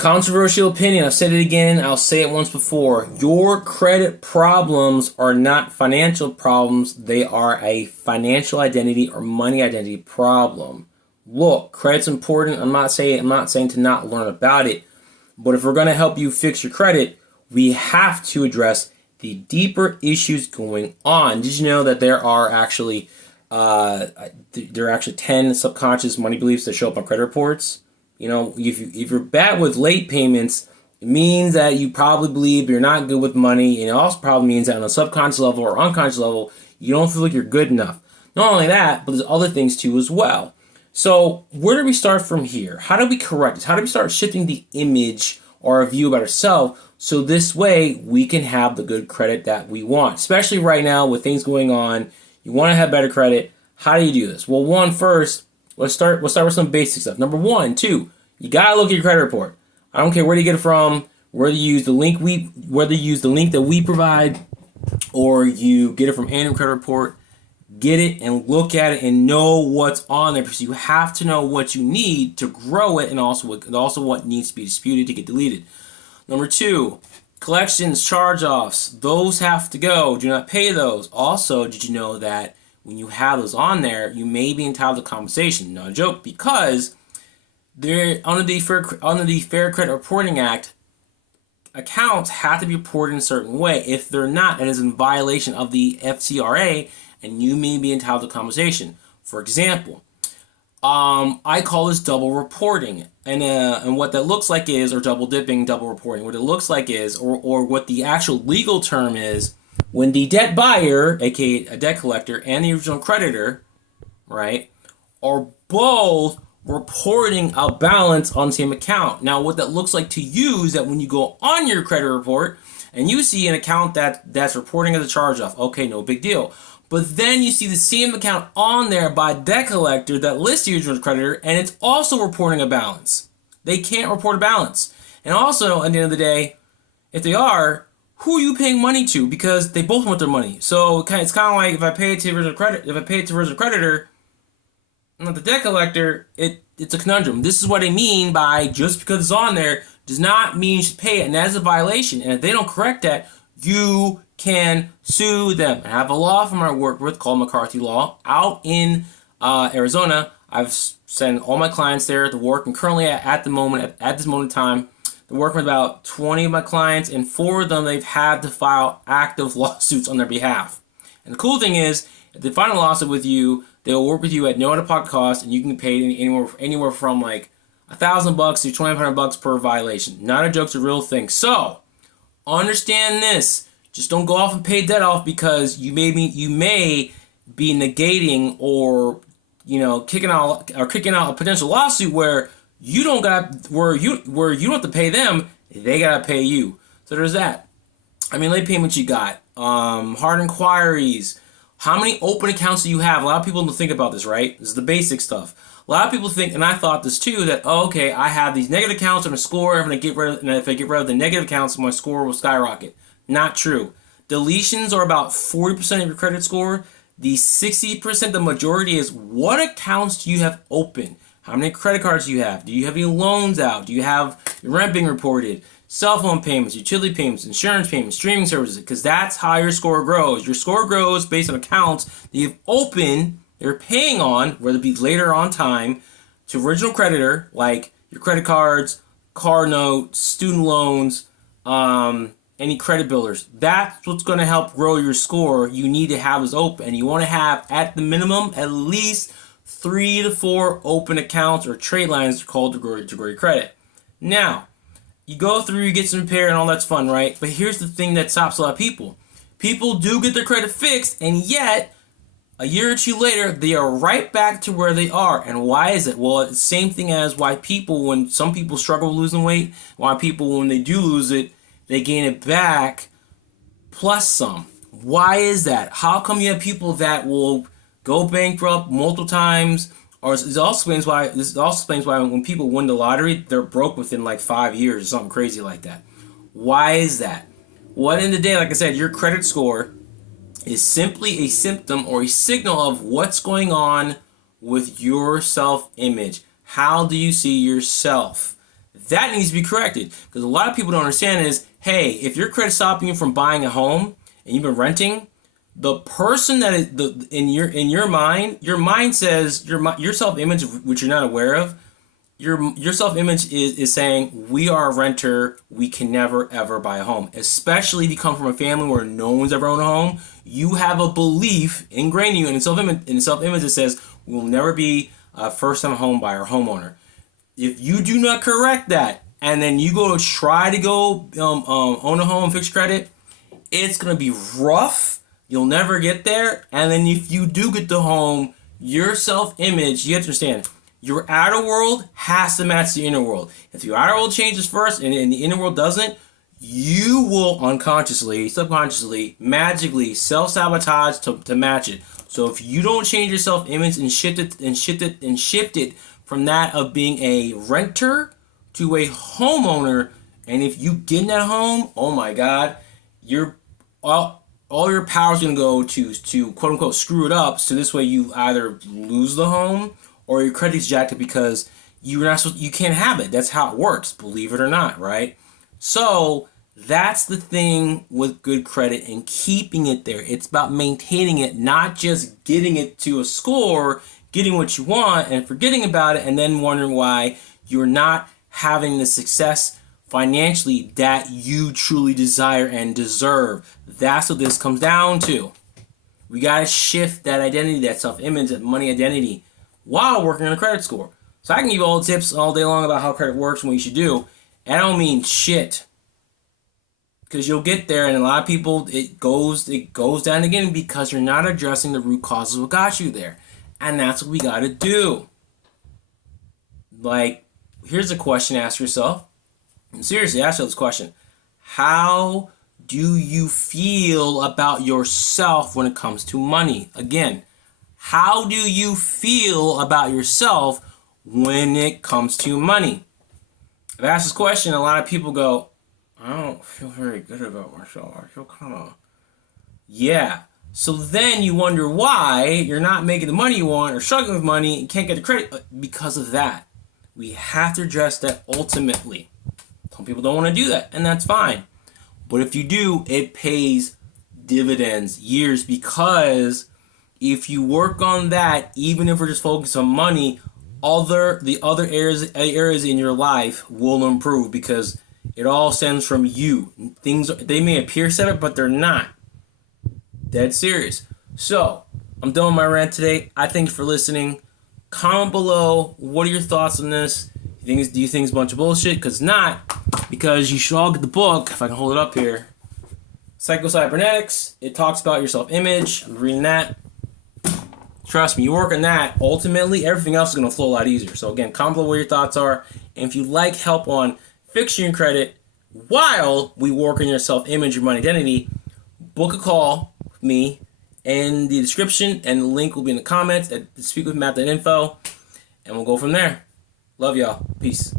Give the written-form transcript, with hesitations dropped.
Controversial opinion. I've said it again. I'll say it once before. Your credit problems are not financial problems. They are a financial identity or money identity problem. Look, credit's important. I'm not saying to not learn about it, but if we're going to help you fix your credit, we have to address the deeper issues going on. Did you know that there are actually 10 subconscious money beliefs that show up on credit reports? You know, if you're bad with late payments, it means that you probably believe you're not good with money, and it also probably means that on a subconscious level or unconscious level, you don't feel like you're good enough. Not only that, but there's other things too as well. So where do we start from here? How do we correct this? How do we start shifting the image or our view about ourselves so this way we can have the good credit that we want? Especially right now with things going on, you want to have better credit. How do you do this? Well, first, let's start with some basic stuff. Number one, you gotta look at your credit report. I don't care where you get it from, whether you use the link that we provide, or you get it from Annual Credit Report. Get it and look at it and know what's on there, because you have to know what you need to grow it, and also what needs to be disputed to get deleted. Number two, collections, charge-offs, those have to go. Do not pay those. Also, did you know that when you have those on there, you may be entitled to compensation? Not a joke, because they're under the Fair Credit Reporting Act, accounts have to be reported in a certain way. If they're not, it is in violation of the FCRA, and you may be entitled to compensation. For example, I call this double reporting, and what that looks like is, or double dipping, double reporting. What it looks like is, or what the actual legal term is, when the debt buyer, aka a debt collector, and the original creditor, right, are both reporting a balance on the same account. Now, what that looks like to you is that when you go on your credit report and you see an account that's reporting as a charge-off, okay, no big deal. But then you see the same account on there by debt collector that lists the original creditor, and it's also reporting a balance. They can't report a balance. And also, at the end of the day, if they are, who are you paying money to? Because they both want their money. So it's kind of like if I pay it to the original creditor, not the debt collector, it's a conundrum. This is what I mean by just because it's on there does not mean you should pay it, and that is a violation. And if they don't correct that, you can sue them. I have a law firm I work with called McCarthy Law out in Arizona. I've sent all my clients there to work, and currently at this moment in time, they're working with about 20 of my clients, and 4 of them they've had to file active lawsuits on their behalf. And the cool thing is, if they file a lawsuit with you, they will work with you at no out-of-pocket cost, and you can get paid anywhere from like $1,000 to $2,500 per violation. Not a joke, it's a real thing. So understand this. Just don't go off and pay debt off, because you may be negating or kicking out a potential lawsuit where you don't have to pay them, they gotta pay you. So there's that. I mean, late payments you got, hard inquiries. How many open accounts do you have? A lot of people don't think about this, right? This is the basic stuff. A lot of people think, and I thought this too, that okay, I have these negative accounts on a score. I'm gonna get rid of, and if I get rid of the negative accounts, my score will skyrocket. Not true. Deletions are about 40% of your credit score. The 60%, the majority, is what accounts do you have open? How many credit cards do you have? Do you have any loans out? Do you have your rent being reported? Cell phone payments, utility payments, insurance payments, streaming services, because that's how your score grows. Your score grows based on accounts that you have open, they're paying on, whether it be later on time, to original creditor, like your credit cards, car notes, student loans, any credit builders. That's what's going to help grow your score. You need to have this open. And you want to have, at the minimum, at least 3 to 4 open accounts or trade lines called to grow your credit. Now, you go through, you get some repair, and all that's fun, right? But here's the thing that stops a lot of people. People do get their credit fixed, and yet, a year or two later, they are right back to where they are. And why is it? Well, it's the same thing as why when some people struggle with losing weight, why people, when they do lose it, they gain it back plus some. Why is that? How come you have people that will go bankrupt multiple times? Or this also explains why when people win the lottery, they're broke within like 5 years or something crazy like that. Why is that? Well, at the end of the day, like I said, your credit score is simply a symptom or a signal of what's going on with your self-image. How do you see yourself? That needs to be corrected because a lot of people don't understand is, hey, if your credit's stopping you from buying a home and you've been renting, the person that is in your mind says your self image, which you're not aware of, your self image is saying we are a renter, we can never ever buy a home. Especially if you come from a family where no one's ever owned a home, you have a belief ingrained in you in self image that says we'll never be a first time home buyer, homeowner. If you do not correct that, and then you go try to go own a home, fix credit, it's gonna be rough. You'll never get there. And then if you do get the home, your self-image, you have to understand, your outer world has to match the inner world. If your outer world changes first and the inner world doesn't, you will unconsciously, subconsciously, magically self-sabotage to match it. So if you don't change your self-image and shift it from that of being a renter to a homeowner, and if you get in that home, oh my God, you're all your power is going to go to quote unquote screw it up. So this way you either lose the home or your credit's jacked up because you can't have it. That's how it works, believe it or not, right? So that's the thing with good credit and keeping it there. It's about maintaining it, not just getting it to a score, getting what you want and forgetting about it and then wondering why you're not having the success financially that you truly desire and deserve. That's what this comes down to. We got to shift that identity, that self-image, that money identity while working on a credit score. So I can give you all the tips all day long about how credit works and what you should do. And I don't mean shit. Because you'll get there and a lot of people, it goes down again because you're not addressing the root causes of what got you there. And that's what we got to do. Like, here's a question to ask yourself. And seriously, ask yourself this question. How do you feel about yourself when it comes to money? Again, how do you feel about yourself when it comes to money? I've asked this question, a lot of people go, I don't feel very good about myself. I feel kind of, yeah. So then you wonder why you're not making the money you want or struggling with money and can't get the credit because of that. We have to address that ultimately. Some people don't want to do that, and that's fine. But if you do, it pays dividends years because if you work on that, even if we're just focused on money, the other areas in your life will improve because it all stems from you. They may appear separate, but they're not. Dead serious. So, I'm done with my rant today. I thank you for listening. Comment below. What are your thoughts on this? Do you think it's a bunch of bullshit? Because not. Because you should all get the book, if I can hold it up here. Psycho-Cybernetics. It talks about your self-image. I'm reading that. Trust me, you work on that. Ultimately, everything else is going to flow a lot easier. So again, comment below what your thoughts are. And if you'd like help on fixing your credit while we work on your self-image, your money identity, book a call with me in the description. And the link will be in the comments at speakwithmatt.info. And we'll go from there. Love y'all. Peace.